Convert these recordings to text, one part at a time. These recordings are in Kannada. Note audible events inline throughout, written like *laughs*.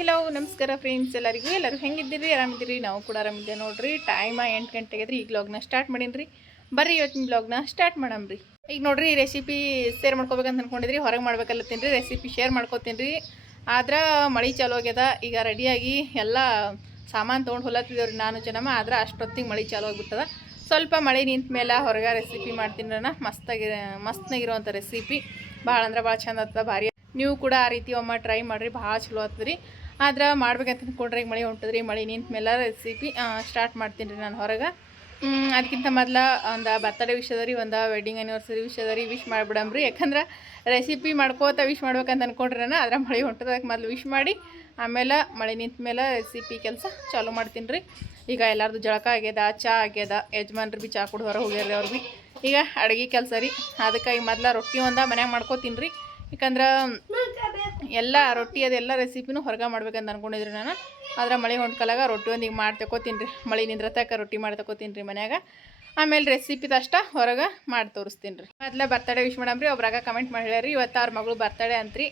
ಹಲೋ ನಮಸ್ಕಾರ ಫ್ರೆಂಡ್ಸ್ ಎಲ್ಲರಿಗೂ. ಎಲ್ಲರೂ ಹೆಂಗಿದ್ದೀರಿ? ಆರಾಮಿದ್ದೀರಿ? ನಾವು ಕೂಡ ಆರಾಮಿದ್ದೇವೆ. ನೋಡ್ರಿ ಟೈಮ ಎಂಟು ಗಂಟೆಗೆ ರೀ ಈಗ ವ್ಲಾಗ್ನ ಸ್ಟಾರ್ಟ್ ಮಾಡೀನಿ ಬರ್ರಿ ಇವತ್ತಿನ ಬ್ಲಾಗ್ನ ಸ್ಟಾರ್ಟ್ ಮಾಡಮ್ರಿ. ಈಗ ನೋಡ್ರಿ ರೆಸಿಪಿ ಶೇರ್ ಮಾಡ್ಕೋಬೇಕಂತ ಅನ್ಕೊಂಡಿದ್ರಿ. ಹೊರಗೆ ಮಾಡ್ಬೇಕಲ್ಲತ್ತೀನಿ ರೀ ರೆಸಿಪಿ ಶೇರ್ ಮಾಡ್ಕೋತೀನಿ ರೀ ಆದ್ರೆ ಮಳೆ ಚಾಲು ಆಗ್ಯದ. ಈಗ ರೆಡಿಯಾಗಿ ಎಲ್ಲ ಸಾಮಾನು ತೊಗೊಂಡು ಹೊಲತ್ತಿದ್ದೇವ್ರಿ ನಾನು ಜನಮ ಆದ್ರೆ ಅಷ್ಟೊತ್ತಿಗೆ ಮಳೆ ಚಾಲು ಆಗಿಬಿಟ್ಟದ. ಸ್ವಲ್ಪ ಮಳೆ ನಿಂತ ಮೇಲೆ ಹೊರಗೆ ರೆಸಿಪಿ ಮಾಡ್ತೀನಿ ರೀ ಮಸ್ತಾಗಿ ಮಸ್ತ್ನಾಗಿರುವಂಥ ರೆಸಿಪಿ ಭಾಳ ಅಂದ್ರೆ ಭಾಳ ಚಂದ ಆಗ್ತದೆ, ಭಾರಿ. ನೀವು ಕೂಡ ಆ ರೀತಿ ಒಮ್ಮ ಟ್ರೈ ಮಾಡಿರಿ. ಭಾಳ ಚಲೋ ಆಗ್ತದ್ರಿ. ಆದ್ರೆ ಮಾಡ್ಬೇಕಂತ ಕೊಡ್ರಿ ಈಗ ಮಳೆ ಹೊಂಟದ್ರಿ ಮಳೆ ನಿಂತ ಮೇಲೆ ರೆಸಿಪಿ ಸ್ಟಾರ್ಟ್ ಮಾಡ್ತೀನಿ ರೀ ನಾನು ಹೊರಗೆ. ಅದಕ್ಕಿಂತ ಮೊದಲ ಒಂದು ಬರ್ತಡೇ ವಿಷ್ ಅದ ರೀ ಒಂದು ವೆಡ್ಡಿಂಗ್ ಆ್ಯನಿವರ್ಸರಿ ವಿಷ್ ಅದ ರೀ ವಿಶ್ ಮಾಡಿಬಿಡಮ್ರಿ ಯಾಕಂದ್ರೆ ರೆಸಿಪಿ ಮಾಡ್ಕೋತ ವಿಶ್ ಮಾಡ್ಬೇಕಂತ ಅಂದ್ಕೊಂಡ್ರೆ ಅದ್ರ ಮಳೆ ಹೊಂಟದ ಅದಕ್ಕೆ ಮೊದಲು ವಿಶ್ ಮಾಡಿ, ಆಮೇಲೆ ಮಳೆ ನಿಂತ ಮೇಲೆ ರೆಸಿಪಿ ಕೆಲಸ ಚಾಲೂ ಮಾಡ್ತೀನಿ ರೀ. ಈಗ ಎಲ್ಲರದು ಜಳಕ ಆಗ್ಯದ, ಚಾ ಆಗ್ಯದ, ಯಜಮಾನ್ರು ಭೀ ಚಾ ಕುಡ್ದು ಹೊರ ಹೋಗ್ಯಾರ ಅವ್ರು ಈಗ ಅಡುಗೆ ಕೆಲಸ ರೀ. ಅದಕ್ಕೆ ಈಗ ಮೊದಲ ರೊಟ್ಟಿ ಒಂದು ಮನ್ಯಾಗ ಮಾಡ್ಕೋತೀನಿ ರೀ. ಯಾಕಂದ್ರೆ ಎಲ್ಲ ರೊಟ್ಟಿ ಅದೆಲ್ಲ ರೆಸಿಪಿನೂ ಹೊರಗೆ ಮಾಡ್ಬೇಕಂತ ಅಂದ್ಕೊಂಡಿದ್ರಿ ನಾನು. ಆದ್ರೆ ಮಳೆ ಹೊಂಟ್ಕಲಾಗ ರೊಟ್ಟಿ ಒಂದು ಈಗ ಮಾಡಿ ತಗೋತೀನಿ ರೀ ಮಳೆ ನಿಂದ್ರತಕ್ಕ ರೊಟ್ಟಿ ಮಾಡಿ ತಗೋತೀನಿ ರೀ ಮನ್ಯಾಗ. ಆಮೇಲೆ ರೆಸಿಪಿದ ಅಷ್ಟ ಹೊರಗೆ ಮಾಡಿ ತೋರಿಸ್ತೀನಿ ರೀ ಮೊದಲೇ ಬರ್ತಡೇ ವಿಶ್ ಮಾಡಮ್ರಿ ಒಬ್ರಾಗ ಕಮೆಂಟ್ ಮಾಡಿ ಹೇಳ್ರಿ ಇವತ್ತು ಅವ್ರ ಮಗಳು ಬರ್ತಡೇ ಅಂತ್ರಿ.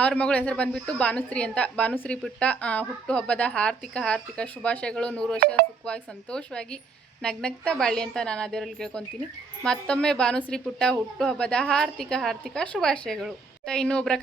ಅವ್ರ ಮಗಳ ಹೆಸರು ಬಂದ್ಬಿಟ್ಟು ಭಾನುಶ್ರೀ ಅಂತ. ಭಾನುಶ್ರೀ ಪುಟ್ಟ ಹುಟ್ಟು ಹಬ್ಬದ ಹಾರ್ದಿಕ ಹಾರ್ದಿಕ ಶುಭಾಶಯಗಳು ನೂರು ವರ್ಷ ಸುಖವಾಗಿ ಸಂತೋಷವಾಗಿ ನಗ್ನಗ್ತಾ ಬಾಳಿ ಅಂತ ನಾನು ಅದರಲ್ಲಿ ಕೇಳ್ಕೊತೀನಿ. ಮತ್ತೊಮ್ಮೆ ಭಾನುಶ್ರೀ ಪುಟ್ಟ ಹುಟ್ಟು ಹಬ್ಬದ ಆರ್ಥಿಕ ಹಾರ್ದಿಕ ಶುಭಾಶಯಗಳು. ಮತ್ತೆ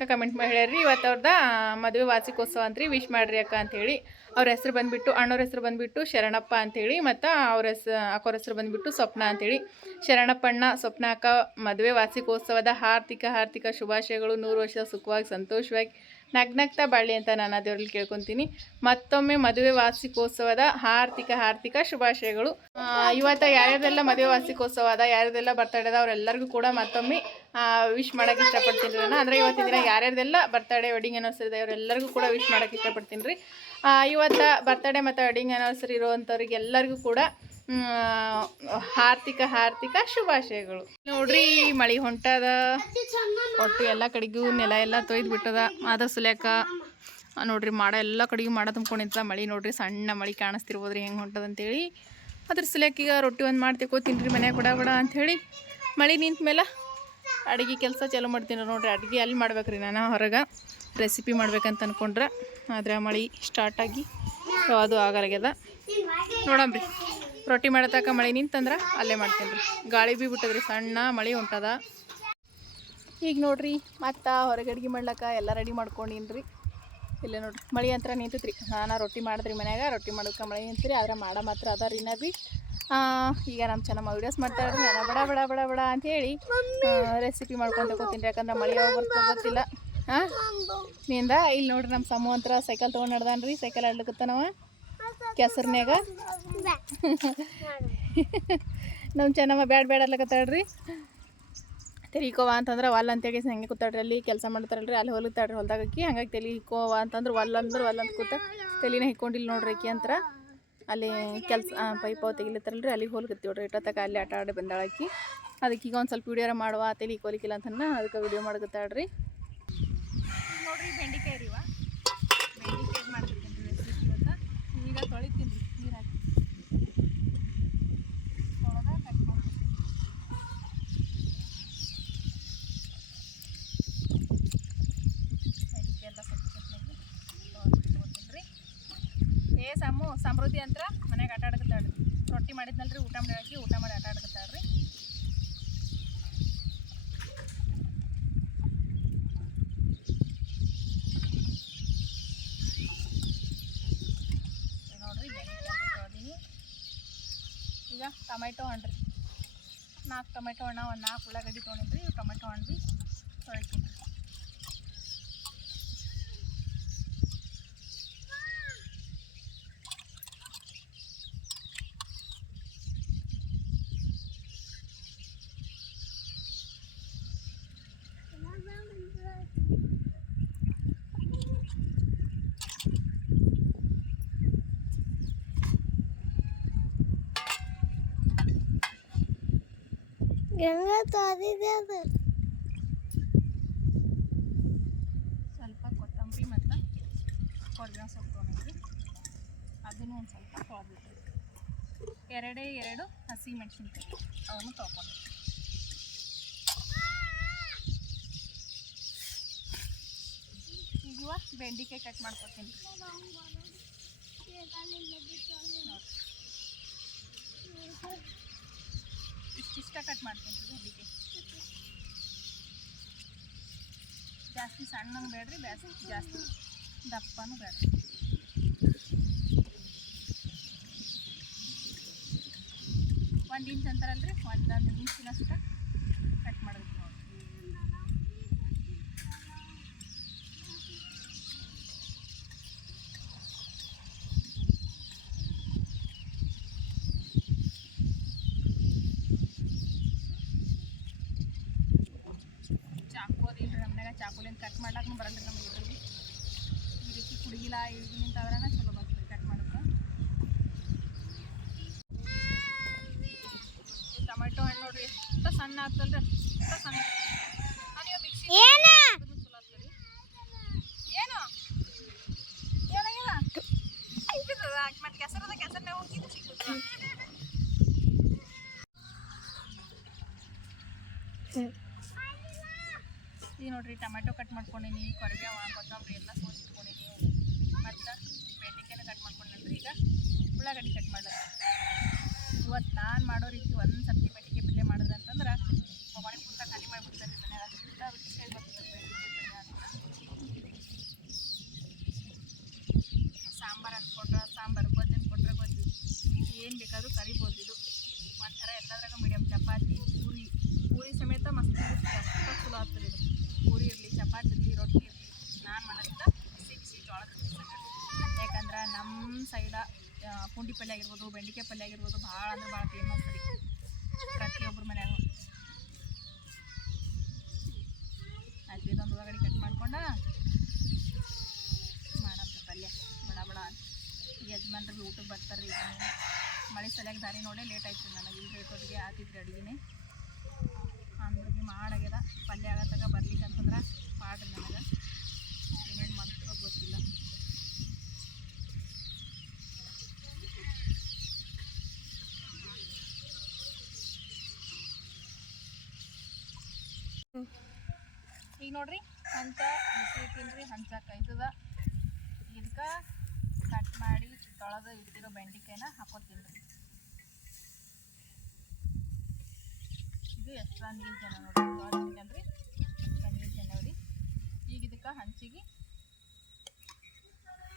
ಕಮೆಂಟ್ ಮಾಡಿ ಹೇಳ್ರಿ ಇವತ್ತು ಅವ್ರದ್ದ ಮದುವೆ ವಾರ್ಷಿಕೋತ್ಸವ ಅಂತ್ರಿ ವಿಶ್ ಮಾಡ್ರಿ ಅಕ್ಕ ಅಂತೇಳಿ ಅವ್ರ ಹೆಸರು ಬಂದ್ಬಿಟ್ಟು ಅಣ್ಣವ್ರ ಹೆಸರು ಬಂದ್ಬಿಟ್ಟು ಶರಣಪ್ಪ ಅಂಥೇಳಿ ಮತ್ತು ಅವ್ರ ಹೆಸರು ಅಕ್ಕೋರ ಹೆಸರು ಬಂದ್ಬಿಟ್ಟು ಸ್ವಪ್ನ ಅಂಥೇಳಿ ಶರಣಪ್ಪಣ್ಣ ಸ್ವಪ್ನ ಅಕ್ಕ ಮದುವೆ ವಾರ್ಷಿಕೋತ್ಸವದ ಆರ್ಥಿಕ ಆರ್ಥಿಕ ಶುಭಾಶಯಗಳು. ನೂರು ವರ್ಷ ಸುಖವಾಗಿ, ಸಂತೋಷವಾಗಿ ನಗ್ನಗ್ತಾ ಬಾಳಿ ಅಂತ ನಾನು ಅದರಲ್ಲಿ ಕೇಳ್ಕೊತೀನಿ. ಮತ್ತೊಮ್ಮೆ ಮದುವೆ ವಾರ್ಷಿಕೋತ್ಸವದ ಆರ್ಥಿಕ ಹಾರ್ಥಿಕ ಶುಭಾಶಯಗಳು. ಇವತ್ತು ಯಾರ್ಯಾರೆಲ್ಲ ಮದುವೆ ವಾರ್ಷಿಕೋತ್ಸವ ಅದ ಯಾರ್ಯಾರೆಲ್ಲ ಬರ್ತಡೇ ಅವರೆಲ್ಲರಿಗೂ ಕೂಡ ಮತ್ತೊಮ್ಮೆ ವಿಶ್ ಮಾಡೋಕ್ಕೆ ಇಷ್ಟಪಡ್ತೀನಿ ನಾನು. ಅಂದರೆ ಇವತ್ತಿನ ದಿನ ಯಾರ್ಯಾರ್ದೆಲ್ಲ ಬರ್ತಡೇ ವೆಡ್ಡಿಂಗ್ ಆ್ಯನಿವರ್ಸರಿ ಇದೆ ಅವರೆಲ್ಲರಿಗೂ ಕೂಡ ವಿಶ್ ಮಾಡೋಕ್ಕೆ ಇಷ್ಟಪಡ್ತೀನಿ ರೀ. ಇವತ್ತು ಬರ್ತಡೇ ಮತ್ತು ವೆಡ್ಡಿಂಗ್ ಆ್ಯನಿವರ್ಸರಿ ಇರುವಂಥವ್ರಿಗೆ ಎಲ್ಲರಿಗೂ ಕೂಡ ಆರ್ಥಿಕ ಹಾರ್ದಿಕ ಶುಭಾಶಯಗಳು. ನೋಡ್ರಿ ಮಳೆ ಹೊಂಟದ. ಒಟ್ಟು ಎಲ್ಲ ಕಡೆಗೂ ನೆಲ ಎಲ್ಲ ತೊಯ್ದು ಬಿಟ್ಟದ ಅದ್ರ ಸುಲ್ಯಾಕ, ನೋಡ್ರಿ, ಮಾಡ ಎಲ್ಲ ಕಡೆಗೂ ಮಾಡ ತುಂಬ್ಕೊಂಡಿರ್ತದ ಮಳೆ. ನೋಡ್ರಿ, ಸಣ್ಣ ಮಳೆ ಕಾಣಿಸ್ತಿರ್ಬೋದ್ರಿ, ಹೆಂಗೆ ಹೊಂಟದ ಅಂತೇಳಿ ಅದ್ರ ಸುಲ್ಯಾಕ ಈಗ ರೊಟ್ಟಿ ಒಂದು ಮಾಡಿ ತಿನ್ರಿ ಮನ್ಯಾಗ ಕೊಡ ಅಂಥೇಳಿ ಮಳೆ ನಿಂತ ಮೇಲೆ ಅಡುಗೆ ಕೆಲಸ ಚಾಲೂ ಮಾಡ್ತೀನಿ ನೋಡ್ರಿ. ಅಡುಗೆ ಅಲ್ಲಿ ಮಾಡ್ಬೇಕ್ರಿ ನಾನು ಹೊರಗೆ? ರೆಸಿಪಿ ಮಾಡ್ಬೇಕಂತ ಅನ್ಕೊಂಡ್ರೆ ಆದ್ರೆ ಮಳೆ ಸ್ಟಾರ್ಟಾಗಿ ಅದು ಆಗಲಾಗ್ಯದ. ನೋಡಮ್ರಿ. ರೊಟ್ಟಿ ಮಾಡತಕ್ಕ ಮಳೆ ನಿಂತಂದ್ರೆ ಅಲ್ಲೇ ಮಾಡ್ತೀನಿ ರೀ ಗಾಳಿ ಬಿ ಬಿಟ್ಟದ್ರಿ ಸಣ್ಣ ಮಳೆ ಹೊಂಟದ ಈಗ ನೋಡ್ರಿ ಮತ್ತು ಹೊರಗೆ ಅಡ್ಗೆ ಮಾಡ್ಲಕ್ಕ ಎಲ್ಲ ರೆಡಿ ಮಾಡ್ಕೊಂಡಿನ್ರಿ. ಇಲ್ಲ ನೋಡ್ರಿ ಮಳೆ ಅಂತ ನಿಂತೈತ್ರಿ. ನಾನು ರೊಟ್ಟಿ ಮಾಡಿದ್ರಿ ಮನ್ಯಾಗ ರೊಟ್ಟಿ ಮಾಡೋಕೆ ಮಳೆ ನಿಂತ್ರಿ ಆದ್ರೆ ಮಾಡೋ ಮಾತ್ರ ಅದ ರೀ ನಾ ಆ, ಈಗ ನಮ್ಮ ಚೆನ್ನಮ್ಮ ವೀಡಿಯೋಸ್ ಮಾಡ್ತಾ ರೀ ನಾನು ಬಡ ಬಡ ಬಡ ಬಡ ಅಂತ ಹೇಳಿ ರೆಸಿಪಿ ಮಾಡ್ಕೊಂಡು ಕೂತೀನಿ ಯಾಕಂದ್ರೆ ಮಳೆ ಯಾವಾಗ ಗೊತ್ತಿಲ್ಲ. ಹಾಂ ನಿಂದ ಇಲ್ಲಿ ನೋಡ್ರಿ ನಮ್ಮ ಸಮೂ ಅಂತರ ಸೈಕಲ್ ತೊಗೊಂಡು ನಡ್ದಾನ ರೀ ಸೈಕಲ್ ಆಡ್ಲಿಕ್ಕತ್ತನವ ಕೆಸರ್ನ್ಯಾಗ. *laughs* ನಮ್ಮ ಚೆನ್ನಮ್ಮ ಬ್ಯಾಡ್ ಬ್ಯಾಡ್ ಅನ್ಲಕತ್ತಾಳ್ರಿ ತೆಲಿಕೋವ ಅಂತಂದ್ರೆ ವಲ್ ಅಂತೇಳಿ ಹಂಗೆ ಕೂತಾಡ್ರಿ ಅಲ್ಲಿ. ಕೆಲಸ ಮಾಡ್ತಾರಲ್ರಿ. ಅಲ್ಲಿ ಹೊಲತ್ತಾಡ್ರಿ ಹೊಲ್ದಾಗ ಅಕ್ಕಿ. ಹಂಗಾಗಿ ತೆಲಿಕೋವ ಅಂತಂದ್ರೆ ವಲ್ ಅಂದ್ರೆ ವಲ್ ಅಂತ ಕೂತ ತೆಲಿನ ಹಿಕ್ಕೊಂಡಿಲ್ಲ ನೋಡ್ರಿ ಅಕ್ಕಿ ಅಂತರ. ಅಲ್ಲಿ ಕೆಲಸ ಪೈಪ್ ಅವು ತೆಗಿಲತ್ತಾರಲ್ರಿ ಅಲ್ಲಿ ಹೋಲ್ಕತ್ತಿ ನೋಡ್ರಿ. ತಕ ಅಲ್ಲಿ ಆಟ ಆಡಿ ಬಂದಾಳಾಕಿ. ಅದಕ್ಕೆ ಈಗ ಒಂದು ಸ್ವಲ್ಪ ವೀಡಿಯೋರ ಮಾಡುವ ತಲೆ ಕೋಲಿಕಿಲ್ಲ ಅಂತಂದ್ರೆ ಅದಕ್ಕೆ ವಿಡಿಯೋ ಮಾಡಕತ್ತಾಳ್ರಿ ನೋಡ್ರಿ ಬೆಂಡಿಕಾಯಿ ರೀ ಬೆಂಡಿಕಾಯಿ ಮಾಡ್ತಿರ್ತೀನಿ ರೆಸಿಪಿ ಇವತ್ತು ಈಗ ತೊಳಿತೀನಿ ರೀ ನೀರು ಹಾಕಿ ತೊಳೆದ ಕಟ್ ಮಾಡ್ತೀನಿ ಬೆಂಡಿಕಾಯಿ ಎಲ್ಲ ಸಕ್ಕತ್ತಾಗಿ ತೊಗೊತೀನಿ ಏ ಸಾಮು ಸಮೃದ್ಧಿ ಅಂತ ಮನ್ಯಾಗ ಆಟ ಆಡಕತ್ತಾಳ್ರಿ ರೊಟ್ಟಿ ಮಾಡಿದ್ನಲ್ರಿ ಊಟ ಮಾಡಿ ಊಟ ಮಾಡಿ ಆಟ ಆಡಕತ್ತಾಳ್ರಿ ಇದು ನೋಡ್ರಿ ತೊಳ್ದೀನಿ ಈಗ ಟೊಮೆಟೊ ಹಣ್ಣು ನಾಲ್ಕು ಟೊಮೆಟೊ ಹಣ್ಣು, ಒಂದು ನಾಲ್ಕು ಉಳ್ಳಾಗಡ್ಡಿ ತೊಗೊಂಡಿದ್ರಿ ಟೊಮೆಟೊ ಹಣ್ಣು ಭೀ ತೊಳಿತೀನಿ ಗಂಗಾ ತಾದಿದೆ ಅದು. ಸ್ವಲ್ಪ ಕೊತ್ತಂಬರಿ ಮತ್ತು ಕೊಡಗಿನ ಸೊಪ್ಪು ತೊಗೊಂಡಿದ್ರಿ ಅದನ್ನು ಒಂದು ಸ್ವಲ್ಪ ತೊಳೆದ್ಬಿಟ್ರಿ ಎರಡೇ ಎರಡು ಹಸಿ ಮೆಣಸಿನ್ಕಾಯಿ. ಅವನ್ನು ತೊಗೊಂಡು ಬೆಂಡಿಕಾಯಿ ಕಟ್ ಮಾಡ್ಕೊತೀನಿ ಇಷ್ಟಿಷ್ಟ ಕಟ್ ಮಾಡ್ತೀನಿ ಅದಕ್ಕೆ ಜಾಸ್ತಿ ಸಣ್ಣಂಗೆ ಬೇಡ್ರಿ ಜಾಸ್ತಿ ಜಾಸ್ತಿ ದಪ್ಪನೂ ಬೇಡ್ರಿ. ಒಂದು ಇಂಚ್ ಅಂತಾರಲ್ರಿ? ಒಂದೊಂದು ಇಂಚಿನಷ್ಟು ಕಟ್ ಮಾಡಬೇಕು ನೋಡಿ ಚಾಕು ಅದಿಲ್ರಿ ನಮ್ಮನ್ಯಾಗ ಕಟ್ ಮಾಡ್ಲಾಕ ಬರಲ್ರಿ ನಮ್ಮ ಇದ್ರಲ್ಲಿ ಈ ರೀತಿ ಕುಡಿಗಿಲ್ಲ ಇಳಿದು ನಿಂತಾದ್ರನ ಚಲೋ ಬರ್ತದೆ ಕಟ್ ಮಾಡೋಕೆ ಟೊಮೆಟೊ ಹಣ್ಣು ನೋಡ್ರಿ ಎಷ್ಟು ಸಣ್ಣ ಆಗ್ತಲ್ರಿ ಎಷ್ಟು ಸಣ್ಣ. ನೀವು ಮಿಕ್ಸಿ ಚಲೋ ಆಗ್ತದೆ. ಏನು? ಐತಿರ್ತದ ಮತ್ತೆ ಕೆಸರದ ಕೆಸರನ್ನೇ ಹೋಗಿ ಸಿಕ್ಕುತ್ತ ಈಗ ನೋಡಿರಿ. ಟೊಮೆಟೊ ಕಟ್ ಮಾಡ್ಕೊಂಡೀನಿ ಕೊರಿಬೇವ ಕೊತ್ತಂಬರಿ ಎಲ್ಲ ಸೋಸಿಟ್ಕೊಂಡಿನಿ ಮತ್ತು ಬೆಂಡೆಕಾಯಿನ ಕಟ್ ಮಾಡ್ಕೊಂಡ್ರಿ ಈಗ. ಉಳ್ಳಾಗಡ್ಡಿ ಕಟ್ ಮಾಡಲ್ಲ ಇವತ್ತು ನಾನು ಮಾಡೋ ರೀತಿ ಒಂದು ಸರ್ತಿ ಬೆಂಡೆಕಾಯಿ ಪಲ್ಯ ಮಾಡಿದ್ರೆ ಅಂತಂದ್ರೆ ಮನೆ ಪುಟ್ಟ ಖಾಲಿ ಮಾಡಿಬಿಡ್ತಾರೆ ಮನ್ಯಾಗ ಅಷ್ಟು ಬರ್ತದೆ ಸಾಂಬಾರು ಹಾಕ್ಕೊಟ್ರೆ ಸಾಂಬಾರು ಗೊಜ್ಜನ್ನು ಕೊಟ್ರೆ ಗೊಜ್ಜು. ಏನು ಬೇಕಾದರೂ ಕರಿಬೋದು ಇದು. ಒಂಥರ ಎಲ್ಲದ್ರಾಗ ಮೀಡಿಯಮ್ ಚಪಾತಿ, ಪೂರಿ. ಪೂರಿ ಸಮೇತ ಮಸ್ತ್ ಚಲೋ ಆಗ್ತದೆ ಇದು. ಪೂರಿ ಇರಲಿ, ಚಪಾತಿ ಇರಲಿ, ರೊಟ್ಟಿ ಇರಲಿ, ನಾನು ಮಾಡೋದ್ರಿಂದ ಬಿಸಿ ಬಿಸಿ ಜೋಳದ. ಯಾಕಂದ್ರೆ ನಮ್ಮ ಸೈಡ ಪುಂಡಿ ಪಲ್ಯ ಆಗಿರ್ಬೋದು ಬೆಂಡಿಕಾಯಿ ಪಲ್ಯ ಆಗಿರ್ಬೋದು, ಭಾಳ ಅಂದ್ರೆ ಭಾಳ ಫೇಮಸ್ ರೀ. ಪ್ರತಿಯೊಬ್ಬರ ಮನ್ಯಾಗ. ಆಯ್ತು, ಇದೊಂದು ಉಳ್ಳಾಗಡ್ಡಿ ಕಟ್ ಮಾಡ್ಕೊಂಡ ಮಾಡಪ್ಪ ಪಲ್ಯ. ಬಡ ಬಡ ಯಜಮಾನ್ರಿಗೆ ಊಟಕ್ಕೆ ಬರ್ತಾರೆ ಈಗ ಮಳೆ ಸಲಿಯಾಗಿ ದಾರಿ ನೋಡೇ ಲೇಟ್ ಆಯ್ತು ನನಗೆ. ಇಲ್ಲಿ ರೇಟೊಟ್ಟಿಗೆ ಆತಿದ್ರಿ ಅಡುಗೆನೇ. ಅಂದ್ರಿಗೆ ಮಾಡಾಗ್ಯದ. ಪಲ್ಯ ಆಗತ್ತಾಗ ಬರ್ಲಿಕ್ಕೆ ಅಂತಂದ್ರೆ ಪಾಡ್ರಿ ನನಗೆ. ಏನೇನು ಮಾಡ್ತಾರೋ ಗೊತ್ತಿಲ್ಲ. ಈಗ ನೋಡ್ರಿ ಹಂಚ ಬಿಸಿ ಇಟ್ಟಿನ್ರಿ, ಹಂಚ ಕೈತದ ಇದಕ್ಕೆ ಕಟ್ ಮಾಡಿ ತೊಳೆದು ಇಟ್ಟಿರೋ ಬೆಂಡೆಕಾಯಿನ ಹಾಕೋತೀನಿ ರೀ ಇದು ಎಕ್ಸ್ಟ್ರಾ ನೀರು ಜನ ನೋಡ್ರಿ ನೀರು ಜನ ಈಗ ಇದಕ್ಕೆ ಹಂಚಿಗೆ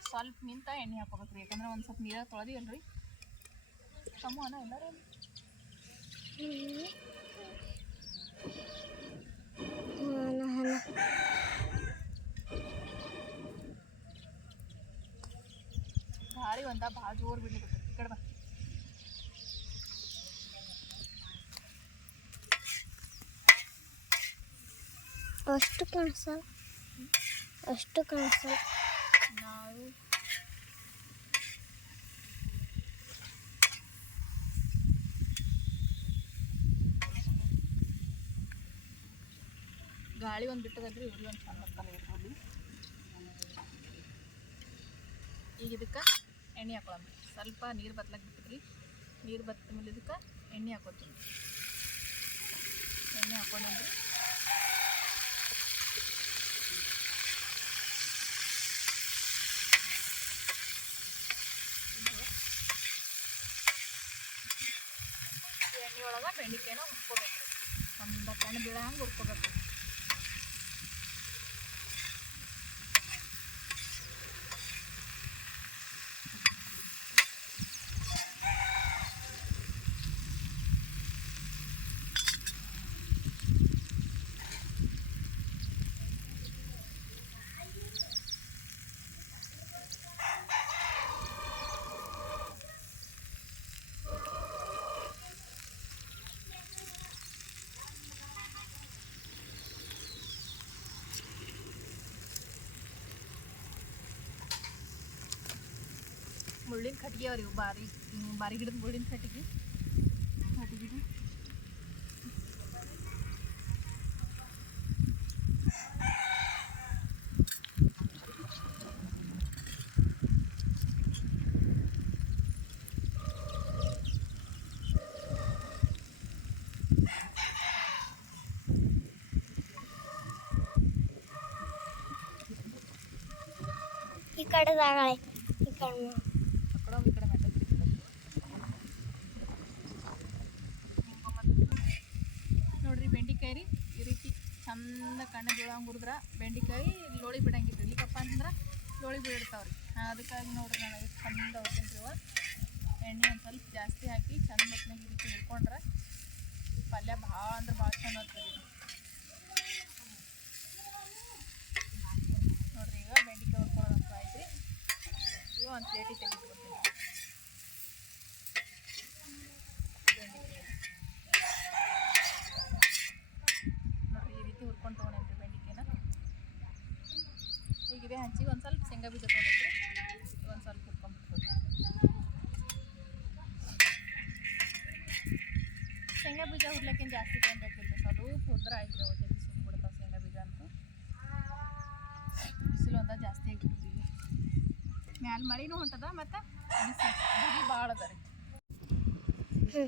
ಸ್ವಲ್ಪ ನಿಂತ ಎಣ್ಣೆ ಹಾಕೋಬೇಕು ರೀ ಯಾಕಂದ್ರೆ ಒಂದು ಸ್ವಲ್ಪ ನೀರಾಗ ತೊಳೆದಿವಲ್ರಿ. ಅಲ್ರಿ ಅನ್ನ ಎಲ್ಲರೂ? ಭಾರಿ ಒಂದ ಭಾಳ ಜೋರು ಬಿಡ್ಲಿಕ್ಕೆ ಈ ಕಡೆ ಬಾ ಅಷ್ಟು ಕಾಣಿಸಲ್ಲ. ಅಷ್ಟು ಕಾಣಿಸಲ್ಲ. ನಾವು ಗಾಳಿ ಒಂದು ಬಿಟ್ಟದಂದ್ರೆ ಇವ್ರಿಗೆ ಒಂದು ಚಂದ ಬರ್ತಾನೆ ಈಗ ಇದಕ್ಕೆ ಎಣ್ಣೆ ಹಾಕೊಳಮ್ರಿ ಸ್ವಲ್ಪ ನೀರು ಬತ್ಲಕ್ಕೆ ಬಿಟ್ಟಿದ್ರಿ. ನೀರು ಬತ್ತ ಮೇಲೆ ಇದಕ್ಕೆ ಎಣ್ಣೆ ಹಾಕೋತೀನಿ. ಎಣ್ಣೆ ಹಾಕೊಂಡ್ರಿ ಒಳಗೆ ಬೆಂಡಿಕಾಯಿನ ಹುರ್ಕೋಬೇಕು. ಒಂದು ಕಣ್ಣು ಬೀಳಂಗೆ ಹುರ್ಕೋಬೇಕು. ಮುಳ್ಳಿನ ಕಟ್ಟಿಗೆ ಅವ್ರಿಗೆ ಬಾರಿ ಬಾರಿ ಗಿಡದ ಮುಳ್ಳಿನ ಕಟ್ಟಿಗೆ ಕಟ್ಟಿಗೆ ಈ ಕಡೆದಾಗಳೆ ಈ ಕಡೆ ಕಣ್ಣು ಜೋಳ ಹುರಿದ್ರ ಬೆಂಡಿಕಾಯಿ ಲೋಳಿ ಬಿಡಂಗಿತ್ತು ಇಲ್ಲಿಕಪ್ಪ ಅಂತಂದ್ರೆ ಲೋಳಿ ಬಿಡಿರ್ತಾವ್ರಿ ಅದಕ್ಕಾಗಿ ನೋಡ್ರಿ ನಾನು ಎಷ್ಟು ಚಂದ ಹೊಡ್ತೀನಿ ಇವ. ಎಣ್ಣೆ ಒಂದು ಸ್ವಲ್ಪ ಜಾಸ್ತಿ ಹಾಕಿ ಚಂದ ಮಕ್ಕಳಿಗೆ ಈ ಹಿಡ್ಕೊಂಡ್ರೆ ಪಲ್ಯ ಭಾಳ ಅಂದ್ರೆ ಭಾಳ ಚಂದ ಆಗ್ತದೆ. ನೋಡ್ರಿ ಈಗ ಬೆಂಡಿಕಾಯಿ ಹೊಡ್ಕೊಳ್ಳೋದಂತ ಆಯ್ತು ಇವ ಒಂದು ಪ್ಲೇಟಿಗೆ ತೆಗೆದುಕೊಡ್ತೀನಿ ಬೆಂಡಿಕಾಯಿ ನೋಡ್ರಿ ಈ ರೀತಿ ಹುರ್ಕೊಂಡು ತೊಗೊಂಡೇನ್ರಿ ಬೆಂಡಿಕಾಯಿನ ಈಗ ಹಚ್ಚಿ ಒಂದು ಸ್ವಲ್ಪ ಶೇಂಗಾ ಬೀಜ ತೊಗೊಂಡಿದ್ರಿ. ಒಂದು ಸ್ವಲ್ಪ ಹುರ್ಕೊಂಡ್ಬಿಡ್ಬೇಕು ಶೇಂಗಾ ಬೀಜ ಹುರ್ಲಕ್ಕೇನು ಜಾಸ್ತಿ ಟೈಮ್ ಬೇಕಿಲ್ಲ ಸ್ವಲ್ಪ ಹುರಿದ್ರೆ ಅವು ಜಲ್ದಿ ಸುಟ್ಬಿಡ್ತಾವೆ ಶೇಂಗಾ ಬೀಜ ಅಂತೂ. ಬಿಸಿಲು ಒಂದ ಜಾಸ್ತಿ ಆಗಿಬಿಟ್ಟಿದೆ ಮ್ಯಾಲ ಮಳಿನೂ ಹೊಂಟದ ಮತ್ತು ಬಿಸಿಲು ಬಿಗಿ ಭಾಳ ಅದ ರೀ ಹ್ಞೂ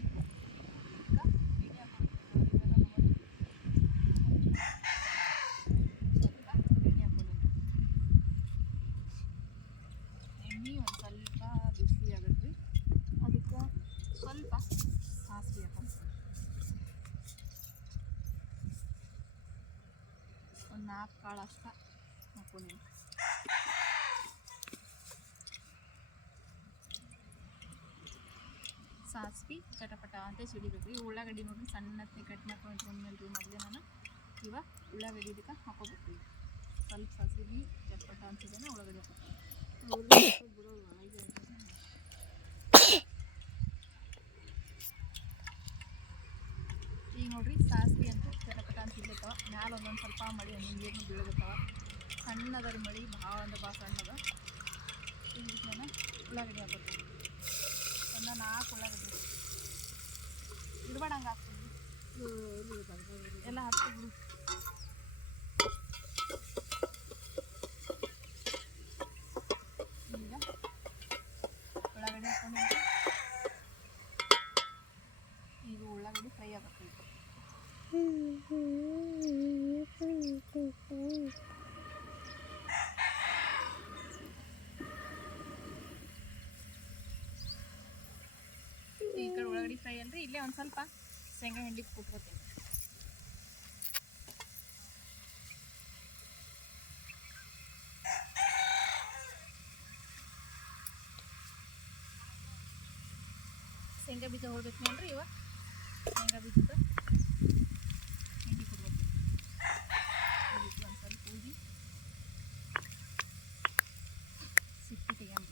ಎಣ್ಣೆ ಒಂದು ಸ್ವಲ್ಪ ಬಿಸಿ ಆಗತ್ತೆ ಅದಕ್ಕೆ ಸ್ವಲ್ಪ ಸಾಸಿವೆ ಹಾಕೊಂಡು ಒಂದು ನಾಲ್ಕು ಕಾಳು ಅಷ್ಟ ಹಾಕೊಂಡು ಸಾಸ್ವಿ ಚಟಪಟ ಅಂತ ಸಿಡಿಬೇಕು. ಈ ಉಳ್ಳಾಗಡ್ಡಿ ನೋಡ್ರಿ ಸಣ್ಣಕ್ಕೆ ಕಟ್ ಮಾಡ್ಕೊಂಡು ರೀ ಮೊದಲೇ ನಾನು ಇವ ಉಳ್ಳಾಗಡ್ಡಿ ಇದಕ್ಕೆ ಹಾಕೋಬೇಕು. ಸ್ವಲ್ಪ ಸಾಸಿವೆ ಚಟಪಟ ಅಂತಿದ್ದಾನೆ ಉಳ್ಳಾಗಡ್ಡಿ ಹಾಕೋಬೇಕು ಈಗ ನೋಡ್ರಿ ಸಾಸಿವೆ ಅಂತೂ ಚಟಪಟ ಅಂತ ಇಡ್ಲತ್ತಾವ ಮ್ಯಾಲ ಒಂದೊಂದು ಸ್ವಲ್ಪ ಮಳಿ ಒಂದೊಂದು ನೀರು ಬೀಳಗತ್ತಾವ ಸಣ್ಣದ ರೀ ಮಳಿ ಭಾಳ ಅಂದ್ರೆ ಭಾಳ ಸಣ್ಣದ ಈಗ ನಾನು ಉಳ್ಳಾಗಡ್ಡಿ ಹಾಕೋತೀನಿ ಒಂದು ನಾಲ್ಕು ಉಳ್ಳಾಗಡ್ಡಿ ಇಡಬೇಡ ಹಂಗೆ ಹಾಕ್ತೀನಿ ಎಲ್ಲ ಹಾಕ್ತೀವಿ ಬಿಡು ಈಗ ಉಳ್ಳಾಗಡ್ಡಿ ಹಾಕೊಂಡು ಈಗ ಉಳ್ಳಾಗಡ್ಡಿ ಫ್ರೈ ಆಗಬೇಕು ಈಗ ಈ ಕಡೆ ಉಳ್ಳಾಗಡ್ಡಿ ಫ್ರೈ ಅಲ್ರಿ ಇಲ್ಲೇ ಒಂದು ಸ್ವಲ್ಪ ಶೇಂಗಾ ಹಿಂಡಿ ಕುಟ್ಕೋತೀನಿ ಶೇಂಗಾ ಬೀಜ ಹೊಡ್ಬೇಕು ನೋಡ್ರಿ ಇವ ಶೇಂಗಾ ಬೀಜದ ಹಿಂಡಿ ಕುಟ್ಕೋತೀನಿ ಒಂದು ಸ್ವಲ್ಪ ಊದಿ ಸಿಪ್ಪಿ ತೆಗಿಯಂಬ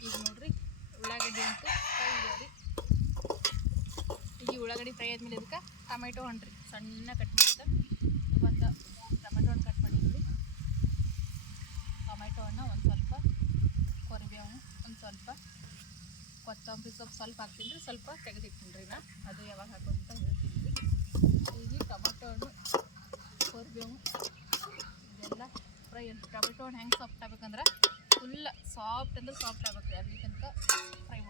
ಈಗ ನೋಡ್ರಿ ಉಳ್ಳಾಗಡ್ಡಿ ಅಂತೂ ಫ್ರೈ ಆಗ್ಯಾವ್ರಿ ಈಗ ಈ ಉಳ್ಳಾಗಡ್ಡಿ ಫ್ರೈ ಆದ್ಮೇಲೆ ಇದಕ್ಕೆ ಟೊಮೆಟೊ ಹಣ್ಣ್ರಿ ಸಣ್ಣ ಕಟ್ ಮಾಡಿದ ಒಂದು ಟೊಮೆಟೊ ಹಣ್ಣು ಕಟ್ ಮಾಡಿದ್ರಿ ಟೊಮೆಟೊ ಹಣ್ಣು ಒಂದು ಸ್ವಲ್ಪ ಕೊರಿಬೇವು ಒಂದು ಸ್ವಲ್ಪ, ಕೊತ್ತಂಬರಿ ಸೊಪ್ಪು ಸ್ವಲ್ಪ ಹಾಕ್ತೀನಿ ರೀ. ಸ್ವಲ್ಪ ತೆಗೆದಿಟ್ಟಿನಿ ರೀ ನಾ. ಅದು ಯಾವಾಗ ಹಾಕೋಂತ ಹೇಳ್ತೀನಿ ರೀ. ಈಗ ಟೊಮೆಟೊ ಹಣ್ಣು ಕೊರಿಬೇವು ಇದೆಲ್ಲ ಫ್ರೈ ಟೊಮೆಟೊ ಹಣ್ಣು ಹೆಂಗೆ ಸಾಫ್ಟ್ ಆಗ್ಬೇಕಂದ್ರೆ ಫುಲ್ ಸಾಫ್ಟ್ ಅಂದ್ರೆ ಸಾಫ್ಟ್ ಆಗ್ಬೇಕು ರೀ. ಅಲ್ಲಿ ತನಕ ಫ್ರೈ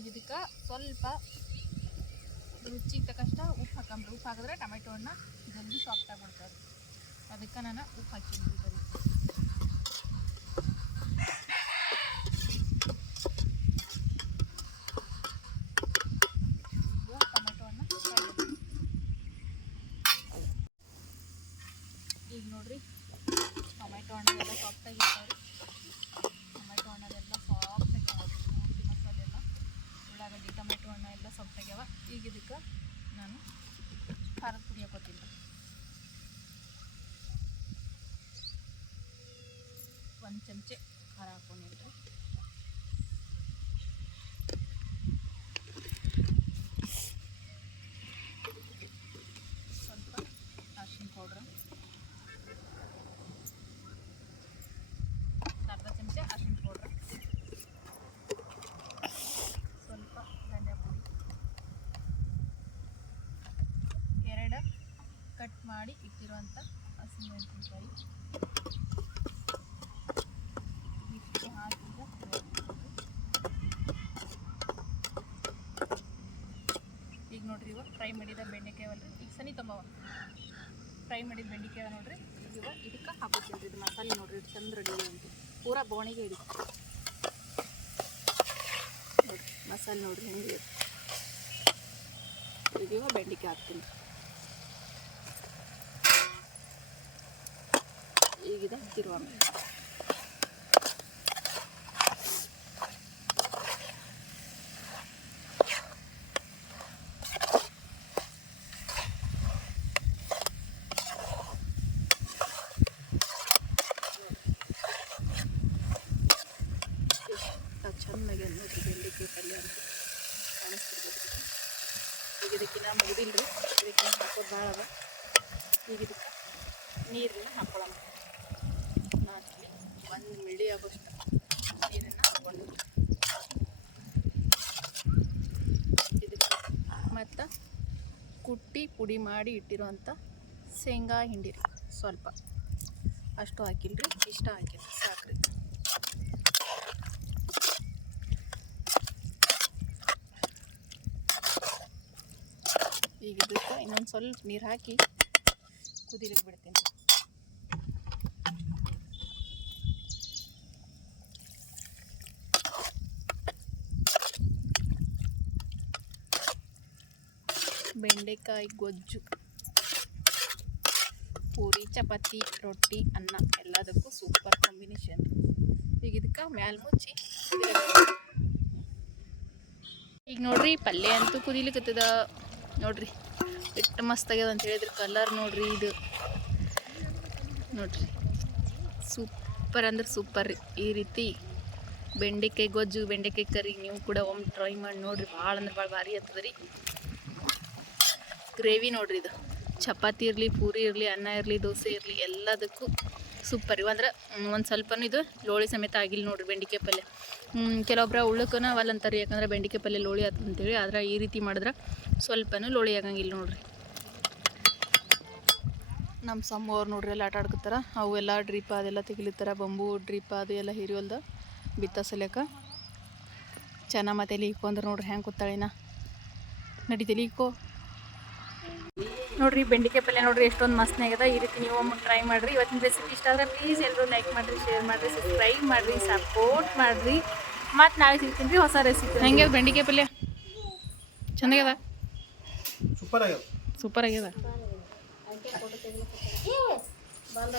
ಇದಕ್ಕೆ ಸ್ವಲ್ಪ ರುಚಿಗೆ ತಕ್ಕಷ್ಟ ಉಪ್ಪು ಹಾಕಂಬ್ರಿ. ಉಪ್ಪು ಹಾಕಿದ್ರೆ ಟೊಮೆಟೊ ಹಣ್ಣು ಜಲ್ದಿ ಸಾಫ್ಟ್ ಆಗಿಬಿಡ್ತಾರೆ ಅದಕ್ಕೆ ನಾನು ಉಪ್ಪು ಹಾಕಿನಿ ಬರೀ ಈಗ ಟೊಮೆಟೊ ಹಣ್ಣು ಎಲ್ಲ ನೋಡ್ರಿ ಸಾಫ್ಟಾಗಿ ಟೊಮೆಟೊ ಹಣ್ಣೆಲ್ಲ ಸಾಫ್ಟಾಗಿ ಪೂರ್ತಿ ಮಸಾಲೆ ಎಲ್ಲ ಉಳ್ಳಾಗಡ್ಡಿ ಟೊಮೆಟೊ ಹಣ್ಣು ಎಲ್ಲ ಸಾಫ್ಟಾಗ್ಯಾವ ಈಗ ಇದಕ್ಕೆ ನಾನು ಖಾರದ ಪುಡಿ ಹಾಕೋತೀನಿ ಒಂದು ಚಮಚೆ ಖಾರ ಹಾಕೊಂಡಿರಿ ಸ್ವಲ್ಪ ಅರ್ಶಿನ ಪೌಡ್ರ್. ಅರ್ಧ ಚಮಚೆ ಅರ್ಶಿನ ಪೌಡ್ರ್. ಸ್ವಲ್ಪ ಧನಿಯಾ ಪುಡಿ. ಎರಡು ಕಟ್ ಮಾಡಿ ಇಟ್ಟಿರುವಂಥ ಹಸಿಮೆಣಸಿನ್ಕಾಯಿ ಇಷ್ಟು ಹಾಕಿದ ಈಗ ನೋಡ್ರಿ ಇವ ಫ್ರೈ ಮಾಡಿದ ಬೆಂಡೆಕಾಯಿ ಅಲ್ರಿ. ಈಗ ಸನಿ ಫ್ರೈ ಮಾಡಿದ ಬೆಂಡೆಕಾಯಿ ನೋಡ್ರಿ. ಇವಾಗ ಇದಕ್ಕೆ ಹಾಕೋತೀನಿ ಇದು ಮಸಾಲೆ ನೋಡ್ರಿ ಚಂದ ರೆಡಿ ಉಂಟು ಪೂರಾ ಬೋಣಿಗೆ ಹಿಡಿ ಮಸಾಲೆ ನೋಡ್ರಿ ಹೆಂಗೆ ಇದೀಗ ಬೆಂಡೆಕಾಯಿ ಹಾಕ್ತೀನಿ. ಈಗಿದೆ ಹಾಕಿರುವ ಚೆನ್ನಾಗಿ ನೋಡ್ರಿ ಬೆಂಡೆಕಾಯಿ ಪಲ್ಯ ಅಂತ ಕಾಣಿಸ್ತಿರ್ಬೋದು. ಈಗ ಇದಕ್ಕಿನ್ನ ಮುಗಿದಿಲ್ಲ ರೀ ಇದಕ್ಕಿನ್ನ ಹಾಕೋದು ಭಾಳ ಅದ. ಈಗ ಇದಕ್ಕೆ ನೀರನ್ನ ಹಾಕೊಳ್ಳೋಣ. ನಾಲ್ಕು ಒಂದು ಮಿಳಿ ಆಗೋಷ್ಟು ನೀರನ್ನು ಹಾಕೊಂಡು ಇದಕ್ಕೆ ಮತ್ತು ಕುಟ್ಟಿ ಪುಡಿ ಮಾಡಿ ಇಟ್ಟಿರುವಂಥ ಶೇಂಗಾ ಹಿಂಡಿರಿ ಸ್ವಲ್ಪ. ಅಷ್ಟು ಹಾಕಿಲ್ರಿ. ಇಷ್ಟ ಹಾಕಿಲ್ಲ ಸಾಕ್ರಿ. ಈಗ ಇನ್ನೊಂದು ಸ್ವಲ್ಪ ನೀರು ಹಾಕಿ ಕುದಿಲಿಕ್ಕೆ ಬಿಡ್ತೀನಿ. ಬೆಂಡೆಕಾಯಿ, ಗೊಜ್ಜು, ಪೂರಿ, ಚಪಾತಿ, ರೊಟ್ಟಿ, ಅನ್ನ ಎಲ್ಲದಕ್ಕೂ ಸೂಪರ್ ಕಾಂಬಿನೇಷನ್ ಈಗ ಇದಕ್ಕೆ ಮ್ಯಾಲ ಮುಚ್ಚಿ ಈಗ ನೋಡ್ರಿ, ಪಲ್ಯ ಅಂತೂ ಕುದಿಲಿಕ್ಕತ್ತದ ನೋಡ್ರಿ. ಎಷ್ಟು ಮಸ್ತ್ ಆಗ್ಯದ ಅಂತ ಹೇಳಿದ್ರೆ. ಕಲರ್ ನೋಡ್ರಿ ಇದು. ನೋಡ್ರಿ. ಸೂಪರ್ ಅಂದ್ರೆ ಸೂಪರ್ ರೀ. ಈ ರೀತಿ ಬೆಂಡೆಕಾಯಿ, ಗೊಜ್ಜು, ಬೆಂಡೆಕಾಯಿ ಕರಿ ನೀವು ಕೂಡ ಒಮ್ಮೆ ಟ್ರೈ ಮಾಡಿ ನೋಡ್ರಿ. ಭಾಳ ಅಂದ್ರೆ ಭಾಳ ಭಾರಿ ಆಗ್ತದೆ ರೀ. ಗ್ರೇವಿ ನೋಡ್ರಿ ಇದು. ಚಪಾತಿ ಇರಲಿ, ಪೂರಿ ಇರಲಿ, ಅನ್ನ ಇರಲಿ, ದೋಸೆ ಇರಲಿ ಎಲ್ಲದಕ್ಕೂ ಸೂಪರ್. ಇವು ಅಂದ್ರೆ ಒಂದು ಸ್ವಲ್ಪನೂ ಇದು ಲೋಳಿ ಸಮೇತ ಆಗಿಲ್ಲ ನೋಡ್ರಿ ಬೆಂಡಿಕಾಯಿ ಪಲ್ಯ. ಕೆಲವೊಬ್ಬರ ಉಳ್ಳಕ್ಕನ ಅವಲ್ಲ ಅಂತಾರೆ ಯಾಕಂದ್ರೆ ಬೆಂಡಿಕಾಯಿ ಪಲ್ಯ ಲೋಳಿ ಆತು ಅಂತೇಳಿ. ಆದ್ರೆ ಈ ರೀತಿ ಮಾಡಿದ್ರೆ ಸ್ವಲ್ಪನೂ ಲೋಳಿ ಆಗಂಗಿಲ್ಲ ನೋಡ್ರಿ. ನಮ್ಮ ಸಮ್ಮ ಅವ್ರು ನೋಡ್ರಿ ಎಲ್ಲ ಆಟ ಆಡ್ಕೊತಾರ ಅವೆಲ್ಲ ಡ್ರಿಪ್ ಅದೆಲ್ಲ ತೆಗಿಲಿತ್ತಾರ. ಬಂಬು ಡ್ರಿಪ್ ಅದು ಎಲ್ಲ ಹಿರಿಯಲ್ದ ಬಿತ್ತ ಚೆನ್ನಾಗಿ ಚೆನ್ನ ಮತ್ತೆ ಲೀಕೋ ಅಂದ್ರೆ ನೋಡ್ರಿ, ಹೆಂಗೆ ಕೂತಾಳಿನ. ನಡೀತಿಲಿ ಇಕ್ಕೋ ನೋಡ್ರಿ ಬೆಂಡಿಕಾಯಿ ಪಲ್ಯ ನೋಡ್ರಿ ಎಷ್ಟೊಂದು ಮಸ್ತ್ ಆಗ್ಯದ. ಈ ರೀತಿ ನೀವು ಒಮ್ಮೆ ಟ್ರೈ ಮಾಡಿರಿ. ಇವತ್ತಿನ ರೆಸಿಪಿ ಇಷ್ಟ ಆದ್ರೆ ಪ್ಲೀಸ್ ಎಲ್ಲರೂ ಲೈಕ್ ಮಾಡಿರಿ ಶೇರ್ ಮಾಡಿರಿ ಸಬ್ಸ್ಕ್ರೈಬ್ ಮಾಡಿರಿ ಸಪೋರ್ಟ್ ಮಾಡಿರಿ. ಮತ್ತು ನಾಳೆ ಸಿಗ್ತೀನಿ ರೀ ಹೊಸ ರೆಸಿಪಿ ಹೆಂಗೆ ಬೆಂಡಿಕಾಯಿ ಪಲ್ಯ? ಚೆನ್ನಾಗ್ಯದ ಸೂಪರ್ ಆಗ್ಯದ. ಸೂಪರ್ ಆಗ್ಯದ? ಬಂದ